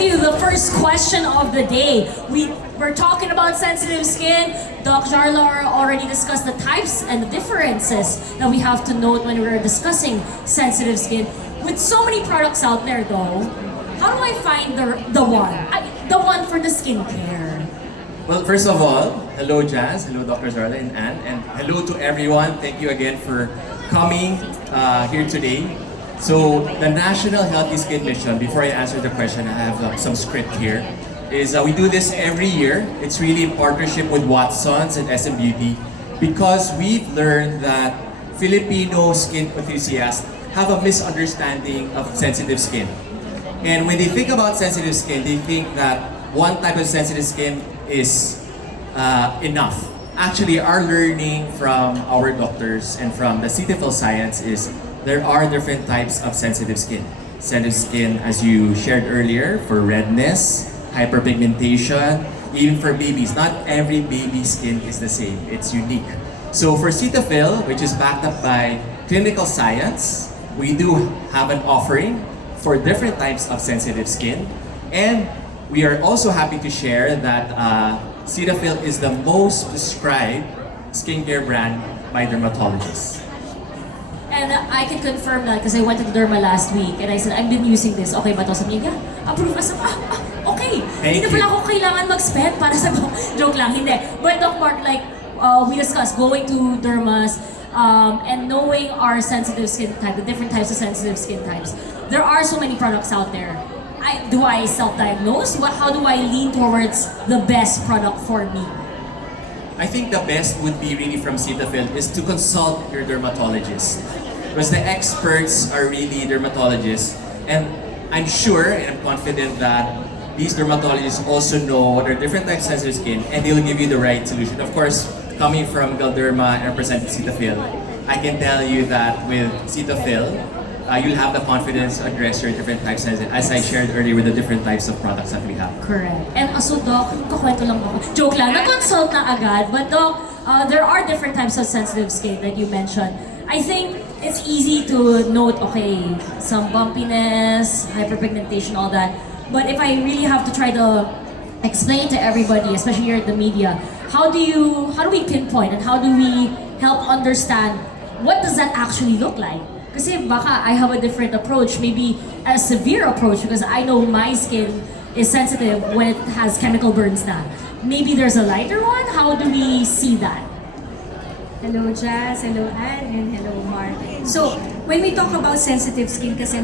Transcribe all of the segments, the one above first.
give you the first question of the day. We're talking about sensitive skin. Doc Jarla already discussed the types and the differences that we have to note when we're discussing sensitive skin. With so many products out there though, how do I find the one for the skincare? Well, first of all, hello Jazz, hello Dr. Zarla and Anne, and hello to everyone. Thank you again for coming here today. So, the National Healthy Skin Mission, before I answer the question, I have some script here, is we do this every year. It's really in partnership with Watsons and SM Beauty because we've learned that Filipino skin enthusiasts have a misunderstanding of sensitive skin. And when they think about sensitive skin, they think that one type of sensitive skin is enough. Actually, our learning from our doctors and from the Cetaphil science is there are different types of sensitive skin. Sensitive skin, as you shared earlier, for redness, hyperpigmentation, even for babies. Not every baby skin is the same. It's unique. So for Cetaphil, which is backed up by clinical science, we do have an offering for different types of sensitive skin. And we are also happy to share that Cetaphil is the most prescribed skincare brand by dermatologists. And I can confirm that because I went to the derma last week and I said, I've been using this. Okay ba to? Sabi niya, approve ka. Okay. Hindi na pala ako kailangan mag-spend para sa joke lang. Hindi. But Doc Mark, like we discussed, going to dermas and knowing our sensitive skin type, the different types of sensitive skin types. There are so many products out there. Do I self-diagnose? How do I lean towards the best product for me? I think the best would be really from Cetaphil is to consult your dermatologist. Because the experts are really dermatologists. And I'm sure and I'm confident that these dermatologists also know what are different types of sensitive skin and they'll give you the right solution. Of course, coming from Galderma and representing Cetaphil, I can tell you that with Cetaphil, you'll have the confidence to address your different types, as I shared earlier with the different types of products that we have. Correct. And so Doc, kakwento lang ako. Joke lang, na-consult na agad. But Doc, there are different types of sensitive skin that you mentioned. I think it's easy to note, okay, some bumpiness, hyperpigmentation, all that. But if I really have to try to explain to everybody, especially here at the media, how do we pinpoint and how do we help understand what does that actually look like? Kasi baka I have a different approach, maybe a severe approach because I know my skin is sensitive when it has chemical burns na. Maybe there's a lighter one? How do we see that? Hello Jazz, hello Anne, and hello Mark. So, when we talk about sensitive skin kasi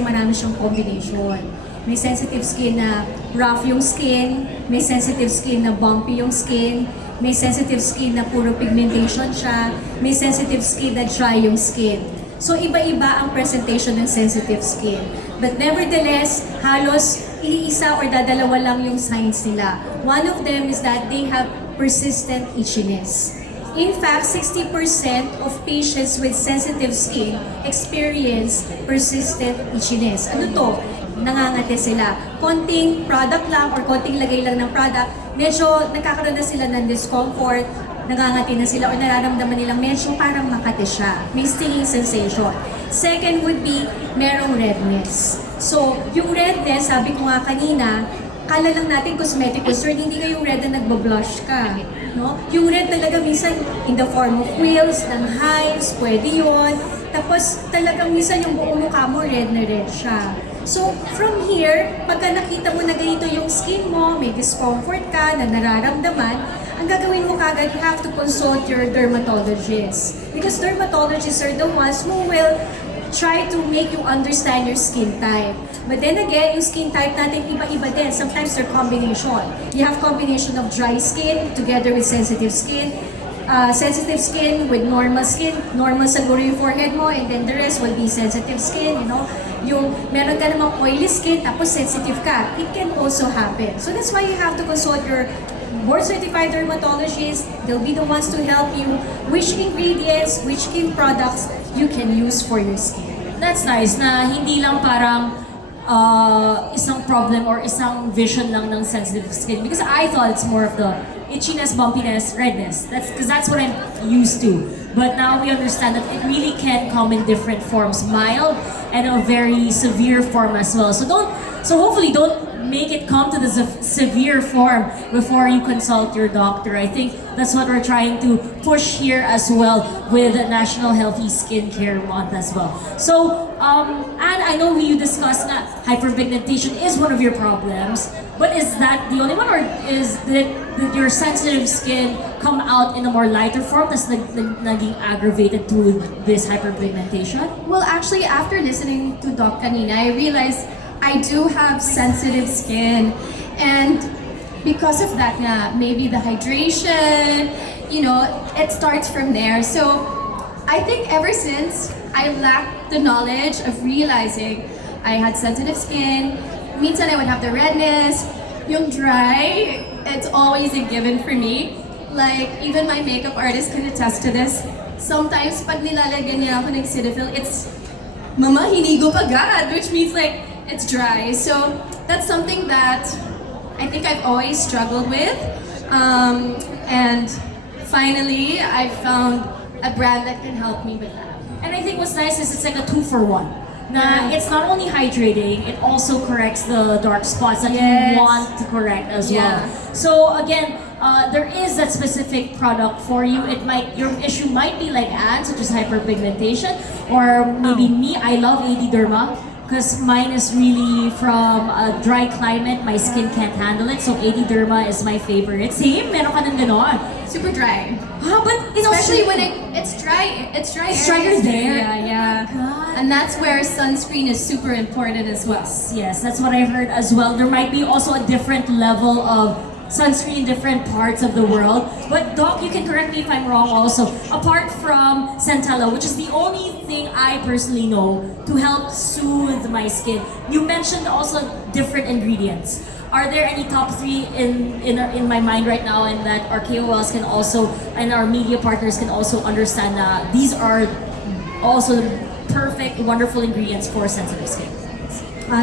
marami siyang combination. May sensitive skin na rough yung skin, may sensitive skin na bumpy yung skin, may sensitive skin na puro pigmentation siya, may sensitive skin na dry yung skin. So, iba-iba ang presentation ng sensitive skin. But nevertheless, halos iisa or dadalawa lang yung signs nila. One of them is that they have persistent itchiness. In fact, 60% of patients with sensitive skin experience persistent itchiness. Ano to? Nangangati sila. Konting product lang or konting lagay lang ng product, medyo nagkakaroon na sila ng discomfort, nangangati na sila o nararamdaman nilang medyo parang makati siya. May stinging sensation. Second would be merong redness. So, yung redness, sabi ko nga kanina, kala lang natin cosmetic concern, hindi ka yung red na nagbo-blush ka. No? Yung red talaga minsan in the form of wheals, ng hives, pwede yun. Tapos talagang minsan yung buong mukha mo red na red siya. So from here, pagka nakita mo na ganito yung skin mo, may discomfort ka na nararamdaman, ang gagawin mo kagad, you have to consult your dermatologist. Because dermatologists are the ones who will try to make you understand your skin type. But then again, yung skin type natin iba-iba din. Sometimes they're combination. You have combination of dry skin together with sensitive skin. Sensitive skin with normal skin. Normal siguro yung forehead mo and then the rest will be sensitive skin, you know. Yung meron ka namang oily skin tapos sensitive ka. It can also happen. So that's why you have to consult your board-certified dermatologists. They'll be the ones to help you which ingredients, which skin products you can use for your skin. That's nice na hindi lang parang isang problem or isang vision lang ng sensitive skin because I thought it's more of the itchiness, bumpiness, redness. That's what I'm used to. But now we understand that it really can come in different forms, mild and a very severe form as well. So hopefully don't make it come to the severe form before you consult your doctor. I think that's what we're trying to push here as well with National Healthy Skincare Month as well. So, and I know you discussed that hyperpigmentation is one of your problems, but is that the only one, or is that your sensitive skin come out in a more lighter form that's naging aggravated to this hyperpigmentation? Well, actually, after listening to Doc kanina, I realized I do have sensitive skin, and because of that nga, maybe the hydration, it starts from there. So I think ever since I lacked the knowledge of realizing I had sensitive skin, minsan I would have the redness, yung dry, it's always a given for me. Like, even my makeup artist can attest to this. Sometimes pag nilalagyan niya ako ng Cetaphil, it's mama hinigo pagad, which means like it's dry. So that's something that I think I've always struggled with. And finally, I found a brand that can help me with that. And I think what's nice is it's like a 2-for-1. Na it's not only hydrating, it also corrects the dark spots that Yes. you want to correct as Yeah. well. So again, there is that specific product for you. Your issue might be like Anne, such as hyperpigmentation, or maybe me. I love AD Derma because mine is really from a dry climate. My skin can't handle it, so AD Derma is my favorite. Same, meron ka ng ganon. Super dry. But it's Especially also, when it's dry. It's dry. It's drier areas there. Yeah. God. And that's where sunscreen is super important as well. Yes, that's what I heard as well. There might be also a different level of sunscreen in different parts of the world. But Doc, you can correct me if I'm wrong also. Apart from Centella, which is the only thing I personally know to help soothe my skin, you mentioned also different ingredients. Are there any top 3 in my mind right now, and that our KOLs can also, and our media partners can also understand that these are also perfect, wonderful ingredients for sensitive skin?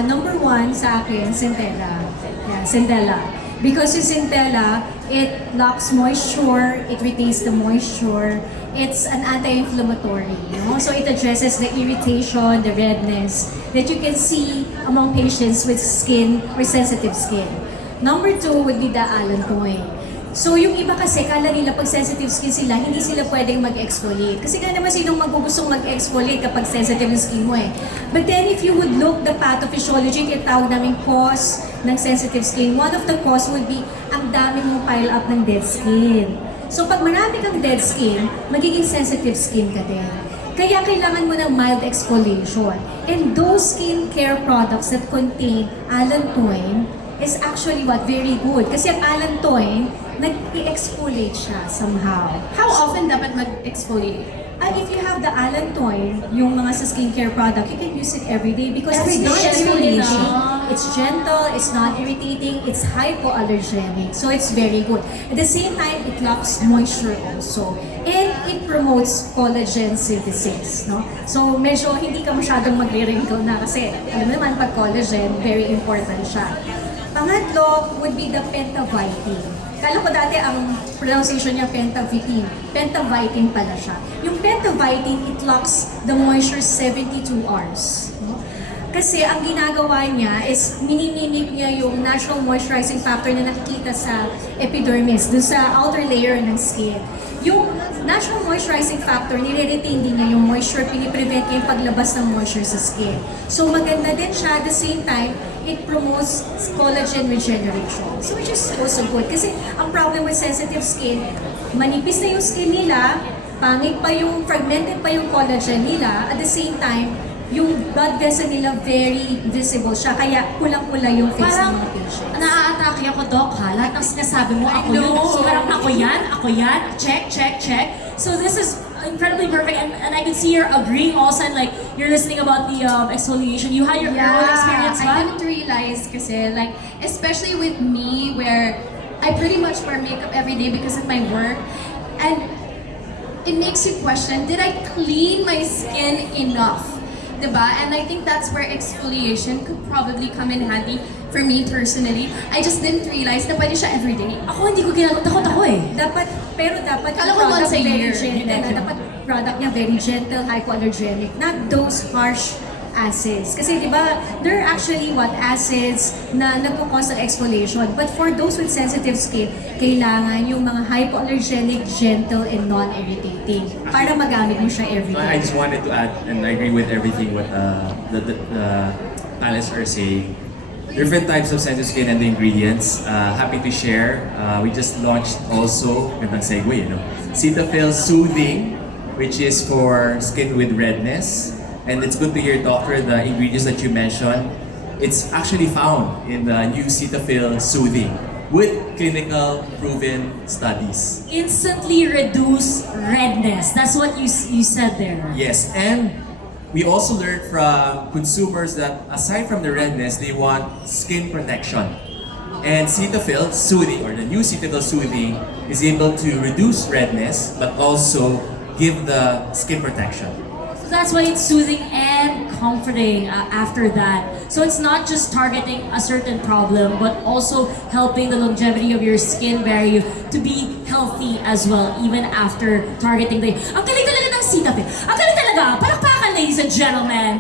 Number 1 sa akin, Centella. Yeah, Centella. Because yung Centella, it locks moisture, it retains the moisture, it's an anti-inflammatory, So it addresses the irritation, the redness that you can see among patients with skin or sensitive skin. Number 2 would be the allantoin. So yung iba kasi, kala nila pag sensitive skin sila, hindi sila pwedeng mag-exfoliate. Kasi kaya naman sinong magugustong mag-exfoliate kapag sensitive yung skin mo eh. But then if you would look the pathophysiology, tinatawag namin cause ng sensitive skin, one of the cause would be ang dami mong pile up ng dead skin. So pag marami kang dead skin, magiging sensitive skin ka din. Kaya kailangan mo ng mild exfoliation. And those skincare products that contain allantoin is actually very good. Kasi ang allantoin, nag-i-exfoliate siya somehow. How often dapat mag-exfoliate? And if you have the allantoin, yung mga sa skincare product, you can use it every day because Every it's not day, exfoliation. ah. It's gentle, it's not irritating, it's hypoallergenic. So it's very good. At the same time, it locks moisture also. And it promotes collagen synthesis. No? So medyo hindi ka masyadong magre-wrinkle na kasi alam mo naman pag collagen, very important siya. Pangatlo would be the pentavitin. Kala ko dati ang pronunciation niya pentavitin. Pentavitin pala siya. Yung pentavitin, it locks the moisture 72 hours. No? Kasi ang ginagawa niya is minimimik niya yung natural moisturizing factor na nakikita sa epidermis, dun sa outer layer ng skin. Yung natural moisturizing factor, nire-retain din niya yung moisture, piniprevent niya yung paglabas ng moisture sa skin. So maganda din siya, at the same time, it promotes collagen regeneration. So which is also good. Kasi ang problem with sensitive skin, manipis na yung skin nila, pangit pa yung, fragmented pa yung collagen nila, at the same time, yung blood vessel nila very visible siya, kaya pulang-pula yung face ng mga patients. Naa-atake ako, Doc, ha? Lahat ng sinasabi mo, ako yun. So parang ako yan, check. So this is incredibly perfect, and I can see you're agreeing also, and like, you're listening about the exfoliation. You had your own experience, I ba? didn't realize kasi like, especially with me where I pretty much wear makeup every day because of my work, and it makes you question, did I clean my skin enough? Diba? And I think that's where exfoliation could probably come in handy for me personally. I just didn't realize na pwede siya everyday. Ako hindi ko ginagawa. Takot ako eh. Dapat Kala yung ko once product a very year. gentle. Dapat product niya very gentle, hypoallergenic. Not those harsh acids. Kasi di ba, there are actually acids na nagpo-cause ng exfoliation. But for those with sensitive skin, kailangan yung mga hypoallergenic, gentle, and non-irritating para magamit mo siya every I day. just wanted to add, and I agree with everything what the panelists are saying. Different types of sensitive skin and the ingredients. Happy to share. We just launched also, gandang segue, Cetaphil Soothing, which is for skin with redness. And it's good to hear, Doctor, the ingredients that you mentioned. It's actually found in the new Cetaphil Soothing with clinical proven studies. Instantly reduce redness. That's what you said there. Yes, and we also learned from consumers that aside from the redness, they want skin protection. And Cetaphil Soothing, or the new Cetaphil Soothing, is able to reduce redness but also give the skin protection. So that's why it's soothing and comforting after that. So it's not just targeting a certain problem, but also helping the longevity of your skin barrier to be healthy as well, even after targeting the... Ang galing talaga ng Cetaphil! Ang galing talaga! Palakpakan, ladies and gentlemen!